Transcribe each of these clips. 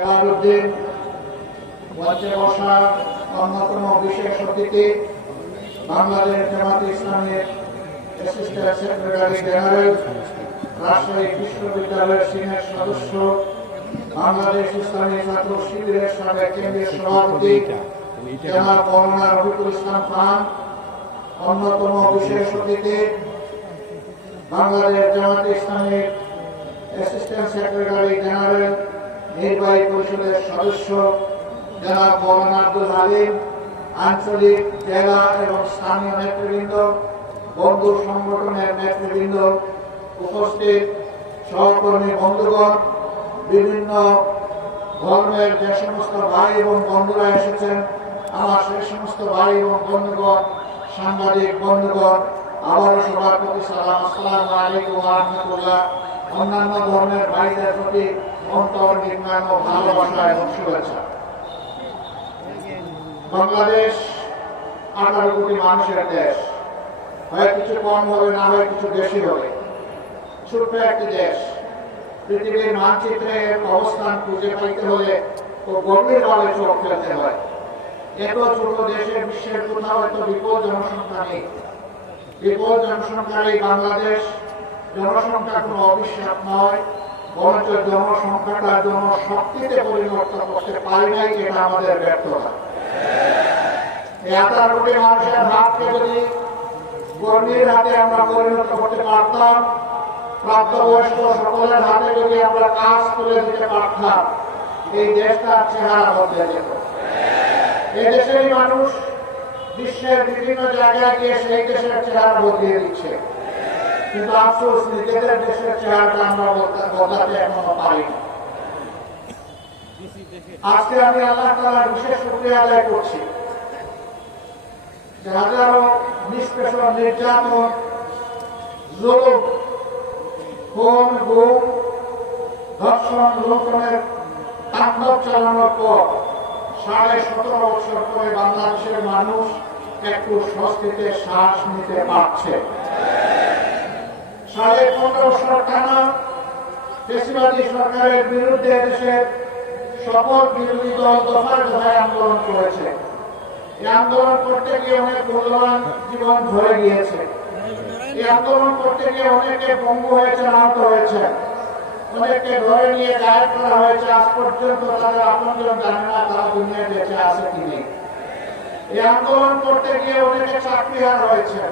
কারুদ্দিন মঞ্চে বসা অন্যতম বিশেষ অতিথি বাংলাদেশ জামাত ইসলামের অ্যাসিস্ট্যান্ট সেক্রেটারি জেনারেল রাজশাহী বিশ্ববিদ্যালয়ের সিনিয়র সদস্য, বাংলাদেশ ইসলামী ছাত্র শিবিরের সাবেক কেন্দ্রীয় সভাপতি জেনারেল মৌলানা রফিকুল ইসলাম খান, অন্যতম বিশেষ অতিথি বাংলাদেশ জামাত ইসলামের অ্যাসিস্ট্যান্ট সেক্রেটারি জেনারেল নির্বাহী পরিষদের সদস্য জনাব মৌলানা আব্দুল আঞ্চলিক, জেলা এবং স্থানীয় নেতৃবৃন্দ, বন্ধু সংগঠনের নেতৃবৃন্দ, উপস্থিত সহকর্মী বন্ধুগণ, বিভিন্ন ধর্মের যে সমস্ত ভাই এবং বন্ধুরা এসেছেন, আমার সেই সমস্ত ভাই এবং বন্ধুগণ, সাংবাদিক বন্ধুগণ, আবারও সবার প্রতি সালাম। আসসালাম আলাইকুম রহমতুল্লাহ। অন্যান্য ধর্মের ভাইদের প্রতি অন্তর নির্মাণ ও ভালোবাসা এবং শুভেচ্ছা বাংলাদেশ আঠারো কোটি মানুষের দেশ। হয় কিছু কম হবে, না হয় কিছু বেশি হবে। ছোট্ট একটি দেশ। পৃথিবীর মানচিত্রে অবস্থান খুঁজে পাইতে হলে ও গভীরভাবে চোখ ফেলতে হয়। এত ছোট দেশে বিশ্বের কোথাও এত বিপুল জনসংখ্যা নেই। বিপুল জনসংখ্যার এই বাংলাদেশ, জনসংখ্যা কোনো অবিশ্বাস নয়। বরঞ্চ জনসংখ্যাটা জনশক্তিতে পরিবর্তন করতে পারি নাই, এটা আমাদের ব্যর্থতা। আঠারো কোটি মানুষের ভাবকে যদি কর্মীর হাতে আমরা পরিণত করতে পারতাম, প্রাপ্তবয়স্ক সকলের হাতে যদি আমরা কাজ তুলে দিতে পারতাম, এই দেশটার চেহারা বদলে বিশ্বের বিভিন্ন জায়গায় গিয়ে সেই দেশের চেহারা বদলিয়ে দিচ্ছে। কিন্তু আফসোস নিজেদের দেশের চেহারাটা আমরা বদলা- বদলাতে এখনও পারিনি। আজকে আমি আল্লাহ তালার বিশেষ শুক্রিয়া আদায় করছি হাজারো নিষ্পেষণ, নির্যাতন, জুলুম, খুন, গুম, ধর্ষণ, লুণ্ঠনের তাণ্ডব চালানোর পর সাড়ে সতেরো বছর পরে বাংলাদেশের মানুষ একটু স্বস্তিতে শ্বাস নিতে পারছে। সাড়ে পনেরো বছর টানা পেশিবাদী সরকারের বিরুদ্ধে দেশের সকল বিরোধী দল দফায় দফায় আন্দোলন করেছে। এই আন্দোলন করতে গিয়ে অনেক মূল্যবান জীবন ঝরে গিয়েছে। এই আন্দোলন করতে গিয়ে অনেকে পঙ্গু হয়েছে, আহত হয়েছে। অনেককে ধরে নিয়ে গায়েব করা হয়েছে। আজ পর্যন্ত তাদের আপনজন জানে না তারা দুনিয়া বেঁচে আছে নেই। এই আন্দোলন করতে গিয়ে অনেকে চাকরি হার হয়েছে।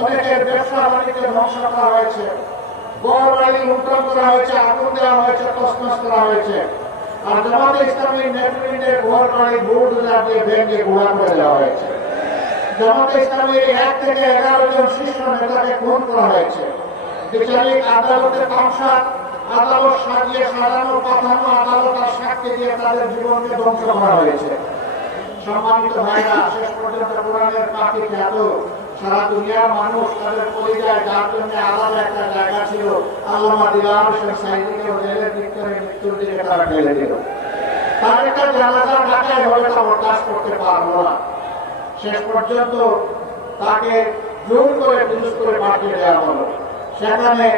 অনেকের ব্যবসা বাণিজ্য ধ্বংস করা হয়েছে। গড় বাড়ি লুণ্ঠন করা হয়েছে, আগুন দেওয়া হয়েছে তসনস করা হয়েছে। আর জামাতে ইসলামী নেতৃবৃন্দের ঘর বাড়ি বোর্ড দিয়ে ভেঙে গুড়া করে দেওয়া হয়েছে। জামাতে ইসলামের এক থেকে এগারো জন শীর্ষ নেতাকে খুন করা হয়েছে। বিচারিক আদালতের কামসা আদালত সাজিয়ে সাজানো পাঠানো আদালত আর সাক্ষী দিয়ে তাদের জীবনকে সম্মানিত ভাইরা, শেষ পর্যন্ত কোরআনের পাখি খ্যাত সারা দুনিয়ার মানুষ তাদের পরিচয় যার জন্য আলাদা একটা জায়গা ছিল, আল্লামা দিলার হোসেন মৃত্যুর দিকে তারা ঠেলে দিল। তার একটা জানাজা ঢাকায় করতে পারব না। শেষ পর্যন্ত তাকে জোর করে পুলিশ করে পাঠিয়ে দেওয়া হলো। সেখানে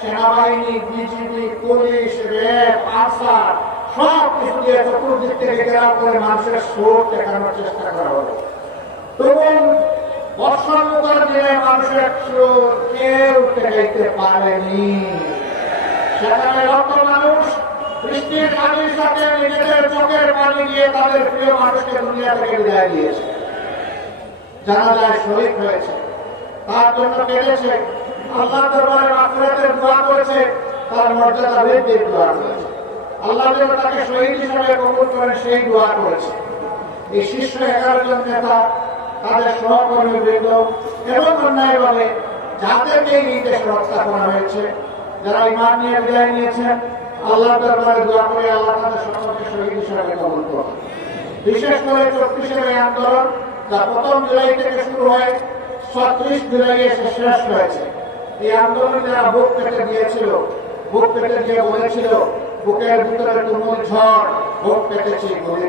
সেনাবাহিনী, বিজিবি, পুলিশ, র্যাব, আনসার সব কিছু দিয়ে চতুর্দিক থেকে ঘেরাও করে মানুষের শোক দেখানোর চেষ্টা করা হলো। বর্ষণ মুখর মানুষের কেউ পারেনি। সেখানে মানুষ হয়েছে, তার জন্য আল্লাহ দরবারে আখরাতের দোয়া করেছে, তার মর্যাদা বৃদ্ধির আল্লাহ যেন তাকে শহীদ হিসেবে কবুল করেন সেই দোয়া করেছে। এই শীর্ষ এগারো জন নেতা তাদের সহকর্মী বৃন্দ এবং অন্যায়ভাবে যাদেরকে এই রক্ষা করা হয়েছে, যারা ইমান নিয়ে বিদায় নিয়েছেন আল্লাহ দরবারে দোয়া করে আল্লাহ তাদের সকলকে শহীদ হিসেবে কবুল করুন। বিশেষ করে চব্বিশের এই আন্দোলন, যা প্রথম জুলাই থেকে শুরু হয়, ছত্রিশ জুলাই এসে শেষ হয়েছে। এই আন্দোলনে যারা বুক পেটে দিয়েছিল, বুক পেটে দিয়ে বলেছিল, বুকের ভিতরে তুমুল ঝড়, বুক পেটেছি গুলি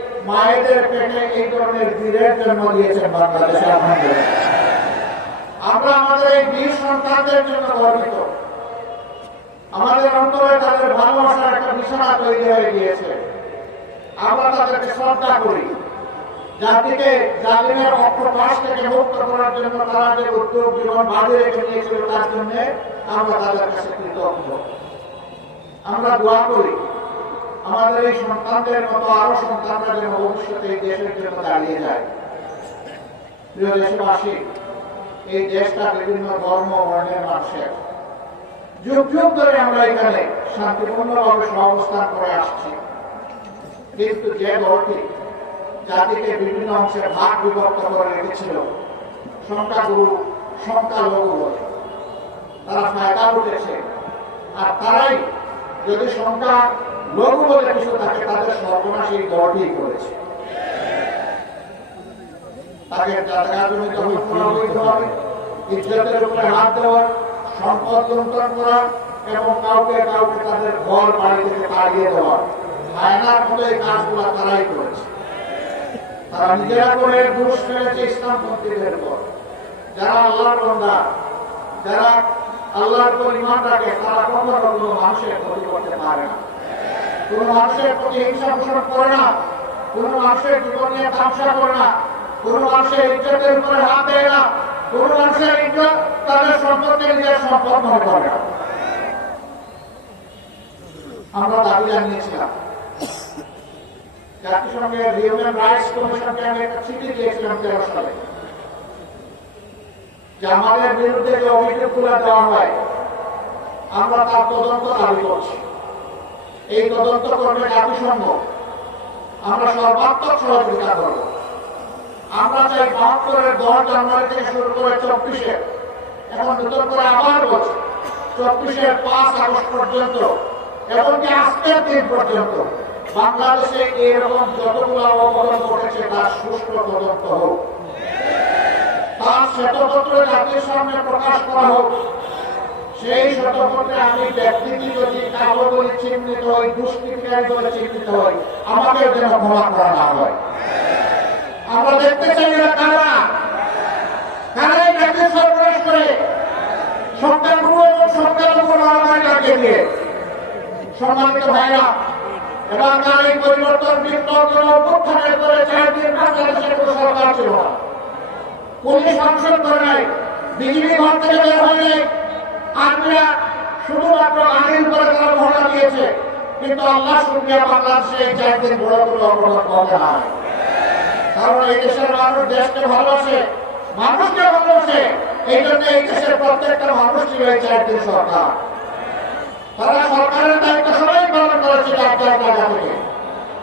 মায়েদের পেটে এই ধরনের বীরের জন্ম দিয়েছেন বাংলাদেশে আমরা আমাদের এই বীর সন্তানদের জন্য গর্বিত। আমাদের অন্তরে তাদের ভালোবাসার একটা বিছানা তৈরি হয়ে গিয়েছে। আমরা তাদেরকে শ্রদ্ধা করি। জাতিকে জালিমের অপ্রকাশ থেকে মুক্ত করার জন্য তারা যে উদ্যোগ, জীবন বাঁধে রেখে দিয়েছিল তার জন্য আমরা তাদের কাছে কৃতজ্ঞ। আমরা দোয়া করি। আমাদের এই সন্তানদের মতো আরও সন্তানরা যেন ভবিষ্যতে এই দেশের জন্য দাঁড়িয়ে যায়। প্রিয় দেশবাসী, এই দেশটা বিভিন্ন ধর্ম বর্ণের মানুষের। যুগ যুগ ধরে আমরা এখানে শান্তিপূর্ণভাবে সহাবস্থান করে আসছি। কিন্তু যে দলটি জাতিকে বিভিন্ন অংশে ভাগ বিভক্ত করে রেখেছিল, সংখ্যাগুরু, সংখ্যালঘু বলে। তারা ফায়দা উঠেছে আর তারাই যদি সংখ্যা লঘু বলে কিছু থাকে তাদের সর্বনাশ এই দলটি করেছে। তাকে ইজ্জতের উপরে হাত দেওয়া সম্পদ লুণ্ঠন করা এবং কাউকে কাউকে তাদের ঘর বাড়ি থেকে তাড়িয়ে দেওয়া আয়নার মতো এই কাজগুলো তারাই করেছে। তারা নিজেরা করে দোষ ফেলেছে ইসলামপন্থীদের উপর। যারা আল্লাহর বন্ধা যারা আল্লাহর উপর ইমান রাখে তারা কখনো মানুষের ক্ষতি করতে পারে না। কোন মানুষের প্রতি হিংসা পোষণ করে না। কোন মানুষের জীবন নিয়ে তামসা করে না। কোন মানুষের ইজ্জতের উপরে হাত দেয় না। কোন মানুষের ইজ্জত তাদের সম্পর্কে নিজের সম্পদ মনে করে না। আমরা দাবি জানিয়েছিলাম। জাতিসংঘের হিউম্যান রাইটস কমিশনকে আমি একটা চিঠি দিয়েছিলাম তেরো সালে যে আমাদের বিরুদ্ধে যে অভিযোগগুলো দেওয়া হয়, আমরা তার তদন্ত দাবি করছি। এই তদন্ত করবে জাতিসংঘ আমরা সর্বাত্মক সহযোগিতা করব। আমরা চাই বাহাত্তরের দশ জানুয়ারি থেকে শুরু করে চব্বিশে এখন নতুন করে আবার বলছি চব্বিশের পাঁচ আগস্ট পর্যন্ত, এমনকি আজকের দিন পর্যন্ত, বাংলাদেশে এরকম যতগুলো অবকরণ ঘটেছে, তার সুষ্ঠু তদন্ত হোক। তার শ্বেতপত্র জাতির সামনে প্রকাশ করা হোক সেই শ্বেতপত্রে আমি ব্যক্তিটি যদি কালো বলে চিহ্নিত হই দুষ্কৃতিকারী বলে চিহ্নিত হই আমাকে যেন ক্ষমা করা না হয়। আমরা দেখতে চাই এরা কারা? কারা এই জাতির সর্বনাশ করে? সংখ্যাগুরু এবং সংখ্যালঘু মারামারি লাগিয়ে দিয়ে সম্মানিত ভাইরা এবারকার এই পরিবর্তন বিপ্লব অভ্যুত্থানের করে চার বাংলাদেশের কোনো সরকার ছিল না। পুলিশ ফাংশন করে নাই, বিজেপি ঘর থেকে বের হয় নাই। আর্মিরা শুধুমাত্র আইন করে তারা মহড়া দিয়েছে, কিন্তু আল্লাহ শুক্রিয়া বাংলাদেশে এই দিন বড় কোনো অপরাধ হবে না। কারণ এই দেশের মানুষ দেশকে ভালোবাসে, মানুষকে ভালোবাসে, এই জন্য এই দেশের প্রত্যেকটা মানুষ ছিল এই চার দিন সরকার। তারা সরকারের দায়িত্ব সবাই পালন করেছে যার যার জায়গা থেকে।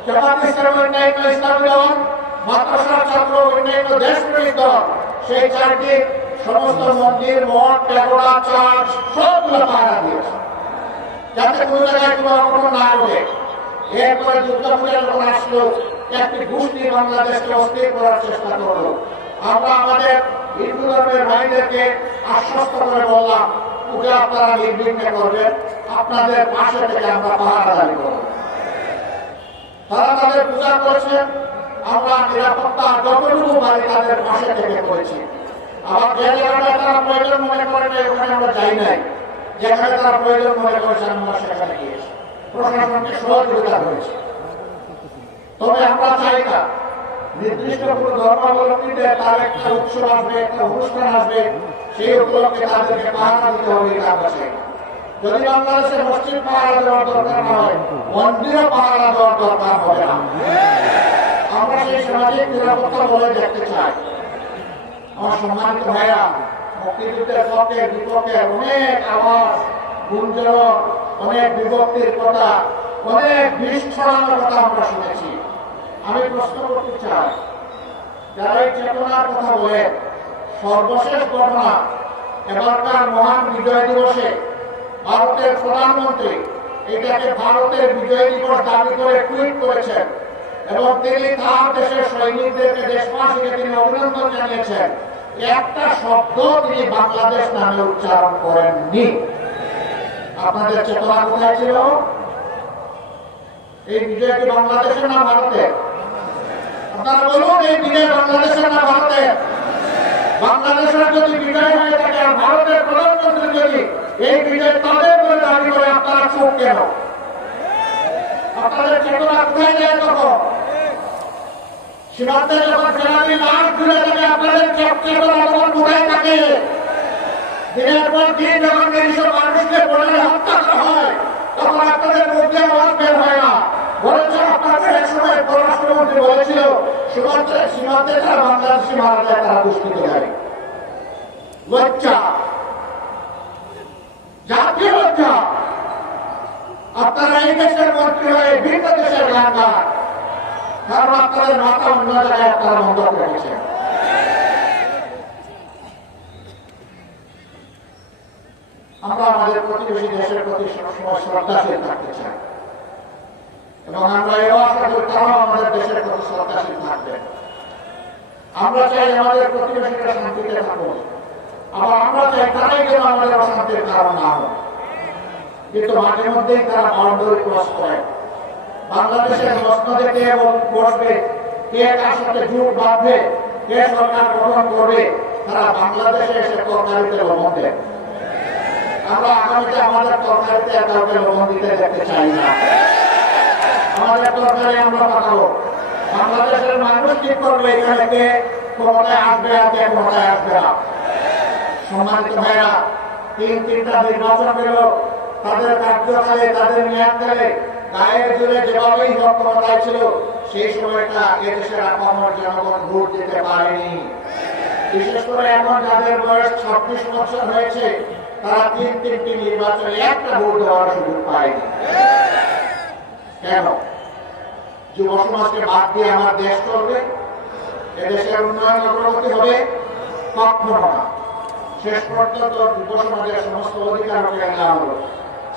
জামাত ইসলামের অন্যান্য ইসলামী দল মাদ্রাসার ছাত্র অন্যান্য দেশপ্রেমিক দল, সেই চারটি সমস্ত মন্দির, মঠ পেগোড়া চার্চ সবগুলো পাহারা দিয়েছে। যাতে কোনো জায়গায় কোনো অঘটন না ঘটে। এরপরে দুর্গাপূজা যখন আসলো, একটি গোষ্ঠী বাংলাদেশকে অস্থির করার চেষ্টা করল। আমরা আমাদের হিন্দু ধর্মের ভাইদেরকে আশ্বস্ত করে বললাম পূজা আপনারা নির্বিঘ্নে করবেন। আপনাদের পাশে থেকে আমরা পাহারাদারি করব। তারা তাদের পূজা করেছেন। আমরা নিরাপত্তা যতটুকু পারি তাদের পাশে থেকে করেছি। আবার যে জায়গাটা তারা প্রয়োজন মনে করেন ওখানে আমরা যাই নাই। যেখানে তারা প্রয়োজন মনে করেছেন আমরা সেখানে গিয়েছি প্রশাসনকে সহযোগিতা করেছি। তবে আমরা চাই না, নির্দিষ্ট কোনো ধর্মাবলম্বীদের আমরা যদি বাংলাদেশের মসজিদ পাহারা দেওয়ার দরকার না হয়, মন্দিরও পাহারা দেওয়ার দরকার হবে না। আমরা সেই সামাজিক নিরাপত্তা বলে দেখতে চাই। আমার সম্মানিত ভাইরা মুক্তিযুদ্ধের পক্ষে, বিপক্ষে অনেক আওয়াজ গুঞ্জন অনেক বিভক্তির কথা, অনেক বিষ ছড়ানোর কথা আমরা শুনেছি। আমি প্রশ্ন করতে চাই, যারা এই চেতনার কথা বলে, সর্বশেষ ঘটনা এবারকার মহান বিজয় দিবসে ভারতের প্রধানমন্ত্রী এটাকে ভারতের বিজয় দিবস দাবি করে টুইট করেছেন। এবং তিনি তার দেশের সৈনিকদেরকে দেশবাসীকে তিনি অভিনন্দন জানিয়েছেন। একটা শব্দ তিনি বাংলাদেশ নামে উচ্চারণ করেননি। আপনাদের চেতনা কোথায় ছিল? এই বিজয় কি বাংলাদেশের না ভারতের? আপনারা বলুন, এই বিজয় বাংলাদেশের না ভারতের? বাংলাদেশের যদি বিজয় হয়ে থাকে আর ভারতের প্রধানমন্ত্রী যদি এই বিজয় তাদের বলে দাবি করে, আপনারা চোখ কেন? আপনাদের চেতনা কোথায় যায় তখন সীমান্তে যখন সেনানি লাশ ঘুরে থাকে আপনাদের চেতনা তখন কোথায় থাকে। দিনের পর দিন যখন এইসব মানুষকে বলে হত্যা হয়, তখন আপনাদের মুখে আওয়াজ বের হয় না। বলেছ আপনাদের এক সময় পররাষ্ট্রমন্ত্রী বলেছিল, সীমান্তে সীমান্তে যারা বাংলাদেশি মারা যায় তারা দুষ্কৃতকারী লজ্জা। জাতীয় লজ্জা। আপনারা এই দেশের মন্ত্রী হয়ে ভিন্ন দেশের গান্ধার কারণ আপনাদের মাথা অন্য জায়গায় আপনারা মন্দ রেখেছেন আমরা আমাদের প্রতিবেশী দেশের প্রতি সবসময় শ্রদ্ধাশীল থাকতে চাই। এবং আমরা এও আশা করি তারাও আমাদের দেশের প্রতি শ্রদ্ধাশীল থাকবেন আমরা চাই আমাদের প্রতিবেশীরা শান্তিতে থাকুন আবার আমরা চাই তারাই যেন আমাদের অশান্তির কারণ না হোক। কিন্তু মাঝে মধ্যেই তারা বাউন্ডারি ক্রস করে। বাংলাদেশের মসনদে কে বসবে কে কার সাথে জুট বাঁধবে, কে সরকার গঠন করবে, তারা বাংলাদেশে এসে তরকারিতে লবণ দেয়। আমরা আগামীতে আমাদের তরকারিতে কাউকে লবণ দিতে দেখতে চাই না। আমাদের তরকারি আমরা পাঠাবো বাংলাদেশের মানুষ ঠিক করবে এখানে কে ক্ষমতায় আসবে আর কে ক্ষমতায় আসবে না? সম্মানিত ভাইরা, তিন তিনটা নির্বাচন পেল। তাদের কার্যকালে, তাদের মেয়াদকালে গায়ের জুড়ে যেভাবেই হোক ছিল, সেই সময়টা এদেশের আপামর জনগণ ভোট দিতে পারেনি। বিশেষ করে এখন যাদের বয়স ছাব্বিশ বছর হয়েছে, তারা তিন তিনটি নির্বাচনে একটা ভোট দেওয়ার সুযোগ পায়নি। কেন? যুব সমাজকে বাদ দিয়ে আমার দেশ চলবে, এদেশের উন্নয়ন অগ্রগতি হবে, কখনো না। শেষ পর্যন্ত যুব সমাজের সমস্ত অধিকার কেড়ে নেওয়া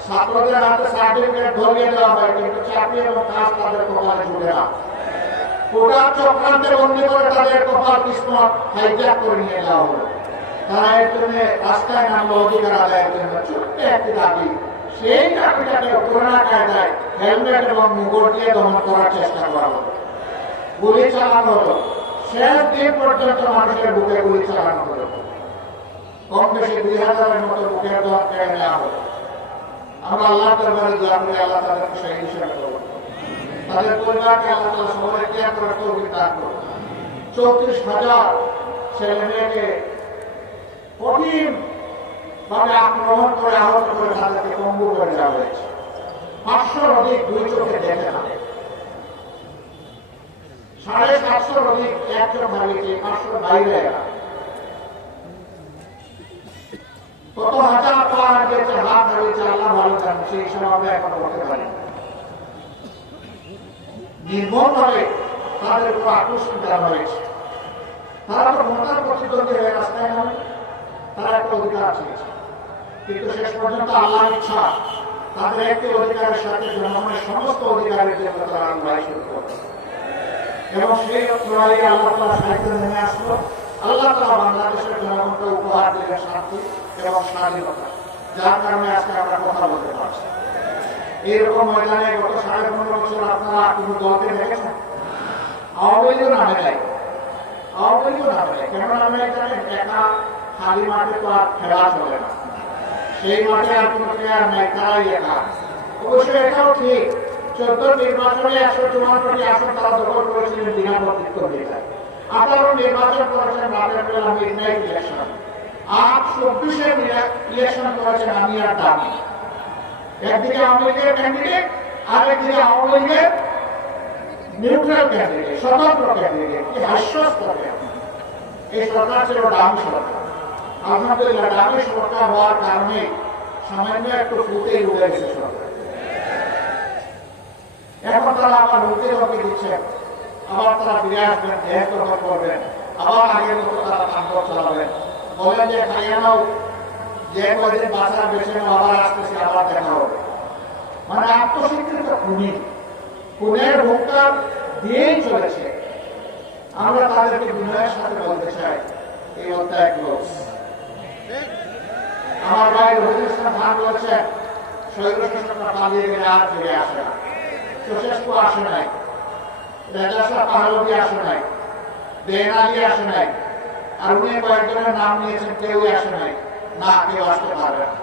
ছাত্রদের হাতে সার্টিফিকেট ধরিয়ে দেওয়া হয়, কিন্তু চাকরি এবং কাজ তাদের কপালে জুড়ে না। কোটা চক্রান্তে বন্দি করে তাদের কপাল কিসমত হাইজ্যাক করে নিয়ে যাওয়া হলো। তারা এর জন্য রাস্তায় নামলো, অধিকার আদায়ের জন্য। ছোট্ট একটি দাবি, সেই দাবিটাকে করোনা কায়দায় হেলমেট এবং মুগর দিয়ে দমন করার চেষ্টা করা হলো। গুলি চালানো হলো। শেষ দিন পর্যন্ত মানুষের বুকে গুলি চালানো হলো। কম বেশি দুই হাজারের মতো বুকের দর কেড়ে নেওয়া হলো। আমরা আল্লাহ দরবারে দোয়া করি, আল্লাহ তাদেরকে সেই হিসেবে তাদের পরিবারকে আল্লাহ তালা সবাই ত্যাগ করে তৌফিক দান করুন। চৌত্রিশ হাজার ছেলে মেয়েকে কঠিন ভাবে আক্রমণ করে আহত করে তাদেরকে পঙ্গু করে দেওয়া হয়েছে। পাঁচশোর অধিক দুই চোখে দেখে না। সাড়ে সাতশোর অধিক একজন হারিয়েছে পাঁচশোর বাইরে এরা। কত হাজার পা হারিয়েছে হাত হারিয়েছে আল্লাহ ভালো জানেন সেই হিসাবে আমরা এখন করতে পারি নির্মমভাবে তাদের উপর আকর্ষণ করা হয়েছে। তারা তো মোটার প্রতিদ্বন্দ্বী হয়ে রাস্তায় নামে, তারা একটা অধিকার চেয়েছে কিন্তু শেষ পর্যন্ত আল্লাহ ইচ্ছা, তাদের একটি অধিকারের সাথে জনগণের সমস্ত অধিকারের জন্য তারা লড়াই শুরু করবে। এবং সেই লড়াই আল্লাহ তালা সাহিত্য নেমে আসলো। আল্লাহ তালা বাংলাদেশের জনগণকে উপহার দিলেন শান্তি। এবং স্বাধীনতা যার কারণে আজকে আমরা কথা বলতে পারছি। এইরকম ময়দানে গত সাড়ে পনেরো বছর আপনারা কোনো দলকে দেখেছেন? আওয়ামী লীগও নামে নেয় আওয়ামী লীগও নামে নেয় কেন নামে জানেন একা খালি মাঠে তো আর খেলা চলে না। সেই মাঠে আর কোনো প্লেয়ার নেই, তারাই একা। অবশ্যই এটাও ঠিক। চোদ্দ নির্বাচনে একশো চুয়ান্নটি আসন তারা দখল করেছিলেন বিনা প্রতিত্ব দিয়ে যায়। আঠারো নির্বাচন করেছেন রাতের বেলা মিড ইলেকশন আট চব্বিশে ইলেকশন করেছেন আমি আর দামি। একদিকে আওয়ামী লীগের ক্যান্ডিডেট আর একদিকে আওয়ামী লীগের নিউট্রাল ক্যান্ডিডেট স্বতন্ত্র ক্যান্ডিডেট কি হাস্যস্কর এই সরকার ছিল দামি সরকার। আলহামদুলিল্লাহ, দামি সরকার হওয়ার কারণে সামান্য একটু ফুটেই উঠে গেছে সরকার। এখন তারা আবার হুমকি ধমকি দিচ্ছেন আবার তারা ফিরে আসবেন দেহ করবেন। আবার আগের মতো তারা চালাবেন। বলেন যে খাইয়ে নাও যে কদিন বাঁচার বেছে আবার আসতেছি, আবার দেখা হবে। মানে আত্মস্বীকৃত খুনি। খুনের হুঙ্কার দিয়েই চলেছে। আমরা তাদেরকে বিনয়ের সাথে বলতে চাই, এই অধ্যায় ক্লোজ আমার ভাই রহিল ইসলাম খান শাসকরা পালিয়ে গেলে আর ফিরে আসে না। সুশেষকু আসে নাই। রেজা শাহ পাহলভি আসে নাই। বেনালি আসে নাই। আর উনি কয়েকজনের নাম নিয়েছেন কেউই আসে নাই। না, কেউ আসতে পারবে না।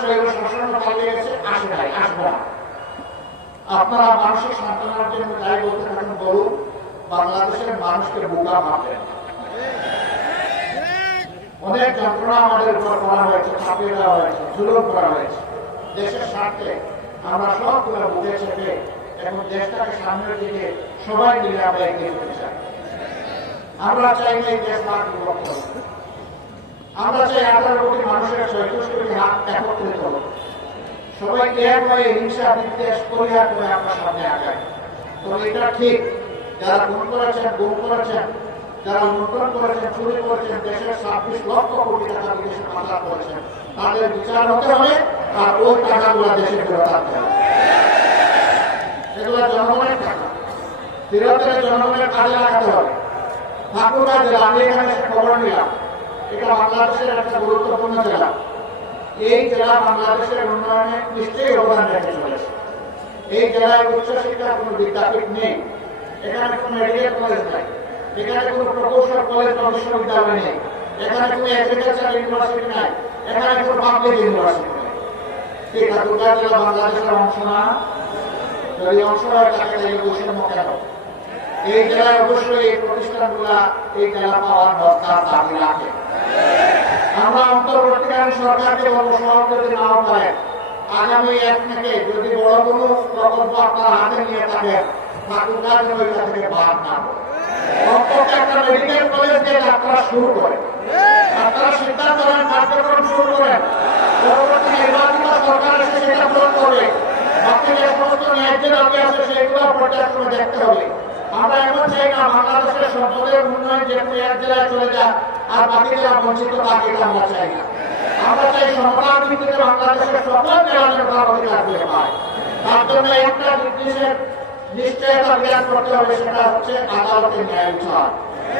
শৈল শাসন পালিয়ে গেছে, আসে নাই আসবে না। আপনারা মানসিক সান্ত্বনার জন্য বলতে থাকেন, বলুন, বাংলাদেশের মানুষকে বোকা অনেক যন্ত্রণা আমাদের উপর করা হয়েছে চাপিয়ে দেওয়া হয়েছে, জুলুম করা হয়েছে। দেশের স্বার্থে আমরা সবগুলো বুঝে এখন দেশটাকে সামনের দিকে সবাই মিলে আমরা এগিয়ে যেতে চাই। আমরা চাই না এই দেশ। আমরা চাই আঠারো কোটি মানুষের চৌত্রিশ কোটি হাত একত্রিত হোক সবাই এক হয়ে হিংসা, বিদ্বেষ পরিহার করে আমরা সামনে আগাই। তবে এটা ঠিক, যারা খুন করেছেন গুম করেছেন, যারা লুণ্ঠন করেছেন, চুরি করেছেন, দেশের ছাব্বিশ লক্ষ কোটি টাকা বিদেশে পাচার করেছেন, তাদের বিচার হতে হবে আর ওই টাকাগুলো দেশে ফেরত আনতে হবে। এগুলো জনগণের টাকা। ফেরতের জনগণের কাজে লাগাতে হবে। ঠাকুরগা জেলা আমি এখানে খবর নিলাম। এটা বাংলাদেশের একটা গুরুত্বপূর্ণ জেলা। এই জেলা বাংলাদেশের উন্নয়নে নিশ্চয়ই অবদান রেখে চলেছে। এই জেলায় উচ্চশিক্ষার কোনো বিদ্যাপীঠ নেই। এখানে কোনো মেডিকেল কলেজ নাই। এখানে কোনো প্রকৌশল কলেজ বা বিশ্ববিদ্যালয় নেই। এখানে কোনো এগ্রিকালচার ইউনিভার্সিটি নাই। এখানে কোনো পাবলিক ইউনিভার্সিটি নেই। এই ঠাকুরগা জেলা বাংলাদেশের অংশ না। যদি অংশ হয় তাকে বৈষম্য কেন? এই জেলায় অবশ্যই এই প্রতিষ্ঠানগুলা, এই জেলা পাওয়ার দরকার দাবি রাখে। আমরা অন্তর্বর্তীকালীন সরকারকে বলব সহযোগী নাও পারেন আগামী এক থেকে যদি বড় কোনো প্রকল্প আপনারা হাতে নিয়ে থাকেন যেন ওইটা থেকে বাদ না একটা মেডিকেল কলেজ দিয়ে যাত্রা শুরু করে। আপনারা সিদ্ধান্ত নেন, কার্যক্রম শুরু করেন। পরবর্তী নির্বাচিত সরকার এসে সেটা পূরণ করবে। বাকি যে সমস্ত ন্যায্য দাবি আছে, সেগুলো পর্যায়ক্রমে দেখতে হবে। আমরা এমন চাই না বাংলাদেশের সম্পদের উন্নয়ন যে কোনো এক জেলায় চলে যায় আর বাকি জেলা বঞ্চিত এটা আমরা চাই না। আমরা চাই সম্প্রদায় ভিত্তিতে বাংলাদেশের সকল জেলাদের অধিকার পেয়ে পায় তার জন্য একটা নির্দেশের নিশ্চয়তা বিরাট করতে হবে, সেটা হচ্ছে আদালতের ন্যায় বিচার।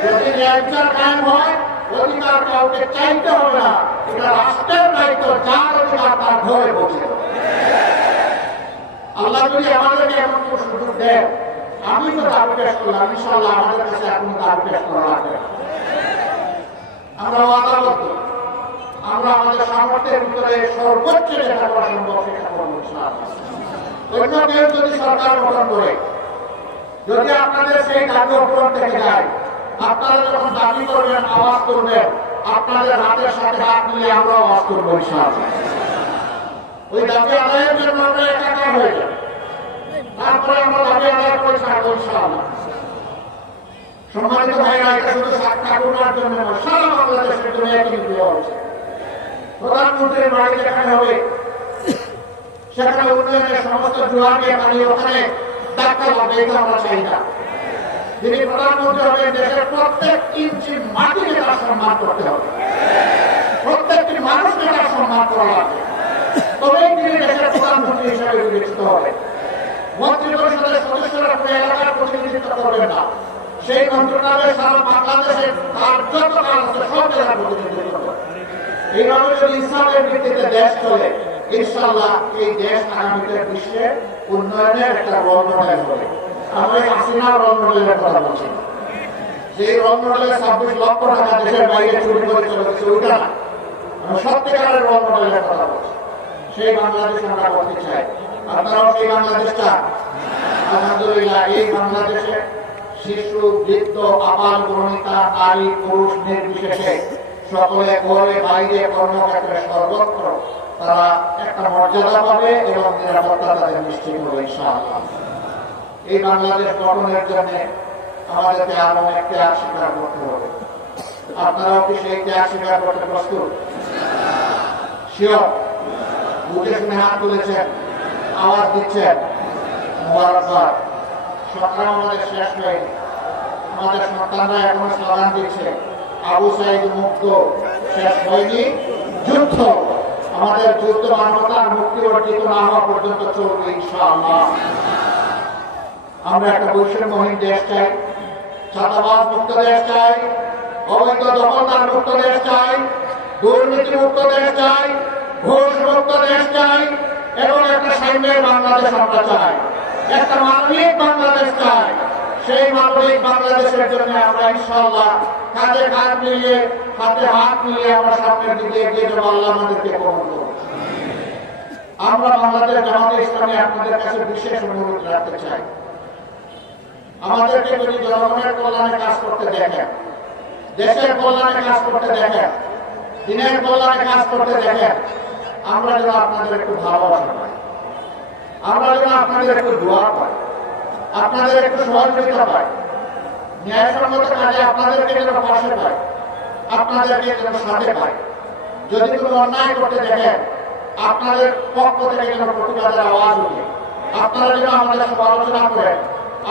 যদি ন্যায় বিচার কায়েম হয় অধিকার কাউকে চাইতে হবে না, এটা রাষ্ট্রের দায়িত্ব, যার অধিকার তার ঘরে দেবে। আল্লাহ যদি আমাদেরকে এমন সুযোগ দেন আমি তো দাবি পেশ করলাম ইনশাল্লাহ আমাদের কাছে এখন দাবি পেশ করা লাগবে। আমরা ওয়াদাবদ্ধ আমরা আমাদের সামর্থ্যের ভিতরে সর্বোচ্চ যেটা করা সম্ভব সেটা করব অন্য কেউ যদি সরকার গঠন করে, যদি আপনাদের সেই দাবি অপূরণ থেকে যায়, আপনারা যখন দাবি করবেন, আওয়াজ করবেন, আপনাদের হাতের সাথে হাত মিলে আমরা আওয়াজ করব। ওই দাবি আদায়ের জন্য আমরা একাকার হয়ে যাই তারপরে আমরা দাবি আদায় করে ছাড়বো ইনশাআল্লাহ সম্মানিত ভাইরা এটা শুধু ঠাকুরার জন্য নয়, সারা বাংলাদেশের জন্য একই দেওয়া হচ্ছে প্রধানমন্ত্রীর বাড়ি যেখানে হবে সেখানে উন্নয়নের সমস্ত জোয়ারকে পানি ওখানে ডাক্তার হবে এটা আমরা চাই না। যিনি প্রধানমন্ত্রী হবে দেশের প্রত্যেক ইঞ্চি মাটিকে তার সম্মান করতে হবে। প্রত্যেকটি মানুষকে তার সম্মান করা লাগবে। তবেই তিনি দেশের প্রধানমন্ত্রী হিসেবে বিবেচিত হবে মন্ত্রী পরিষদের সদস্যরা কোনো এলাকার প্রতিনিধিত্ব করবেন না। সেই মন্ত্রণালয় সারা বাংলাদেশের তার যত কাজ আছে, সব জেলার প্রতিনিধিত্ব করবে এইভাবে যদি ইসলামের ভিত্তিতে দেশ চলে ইনশাল্লাহ এই দেশ আগামীতে বিশ্বে উন্নয়নের করে কথা বলছি। সেই বাংলাদেশ আমরা করতে চাই। আপনারাও সেই বাংলাদেশ চান। এই বাংলাদেশে শিশু, বৃদ্ধ, আবাল গ্রহণিতা নারী, পুরুষ নির্বিশেষে সকলে ঘরে, বাইরে কর্মক্ষেত্রে সর্বত্র এবং নিরাপত্তা তাদের নিশ্চিত হবে এই বাংলাদেশ গঠনের জন্য আমাদেরকে আরও অনেক ত্যাগ স্বীকার করতে হবে। আপনারাও কি সেই ত্যাগ স্বীকার করতে প্রস্তুত? শিওর বুঝে হাত তুলেছেন। আওয়াজ দিচ্ছেন মোবারকবাদ। সংগ্রাম আমাদের শেষ হয়নি। আমাদের সন্তানরা এখনও স্লোগান দিচ্ছে। আবু সাইদ মুক্ত শেষ হয়নি। যুদ্ধ। আমাদের যুদ্ধ মানবতার মুক্তি অর্জিত না হওয়া পর্যন্ত চলবে ইনশাআল্লাহ। আমরা একটা দেশ চাই। ছাত্রাবাস মুক্ত দেশ চাই। অবৈধ দখলদার মুক্ত দেশ চাই। দুর্নীতি মুক্ত দেশ চাই। ঘোষ মুক্ত দেশ চাই। এবং একটা সাম্যের বাংলাদেশ আমরা চাই। একটা মানবিক বাংলাদেশ চাই। সেই মানবিক বাংলাদেশের জন্য আমরা ইনশাআল্লাহ কাঁধে কাঁধ মিলিয়ে হাতে হাত মিলিয়ে আমরা সামনের দিকে এগিয়ে যাব, আল্লাহ আমাদেরকে করুন। আমরা বাংলাদেশ জামাতে ইসলামী আপনাদের কাছে বিশেষ অনুরোধ রাখতে চাই। আমাদেরকে যদি জনগণের কল্যাণে কাজ করতে দেখেন, দেশের কল্যাণে কাজ করতে দেখেন, দিনের কল্যাণে কাজ করতে দেখেন আমরা যেন আপনাদের একটু ভালোবাসা পাই। আমরা যেন আপনাদের একটু দোয়া পাই। আপনাদের একটু সহযোগিতা পাই। ন্যায়সঙ্গত কাজে আপনাদেরকে যেন পাশে পাই। আপনাদেরকে যেন সাথে পাই। যদি কোনো অন্যায় করতে দেখেন, আপনাদের পক্ষ থেকে যেন প্রতিবাদের আওয়াজ উঠে আপনারা যেন আমাদের সমালোচনা করেন।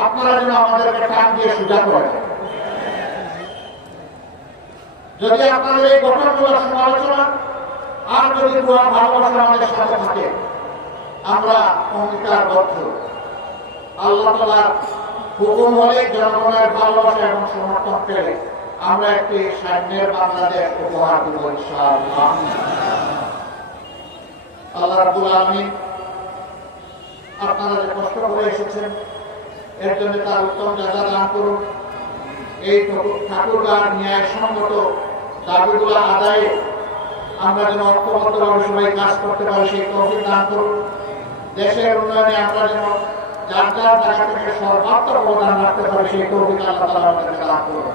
আপনারা যেন আমাদেরকে কান দিয়ে সুজা করেন। যদি আপনাদের এই ঘটনাগুলো সমালোচনা আর যদি দোয়া ভালোবাসা আমাদের সাথে থাকে, আমরা অঙ্গীকারবদ্ধ আল্লাহ তালার হুকুম হলে জনগণের ভালোবাসা এবং সমর্থন পেলে আমরা একটি সাম্যের বাংলাদেশ উপহার দেব আল্লাহ রাব্বুল আলামিন আপনারা যে কষ্ট করে এসেছেন, এর জন্য তার উত্তম যাজা দান করুন। এই ঠাকুরগার ন্যায়সঙ্গত দাবিগুলো আদায়ে আমরা যেন ঐক্যবদ্ধভাবে সবাই কাজ করতে পারি, সেই তৌফিক দান করুন। দেশের উন্নয়নে আমরা যেন যার যার জায়গা থেকে সর্বাত্মক অবদান রাখতে পারি, সেই তৌফিক আল্লাহ তাআলা আমাদেরকে দান করুন।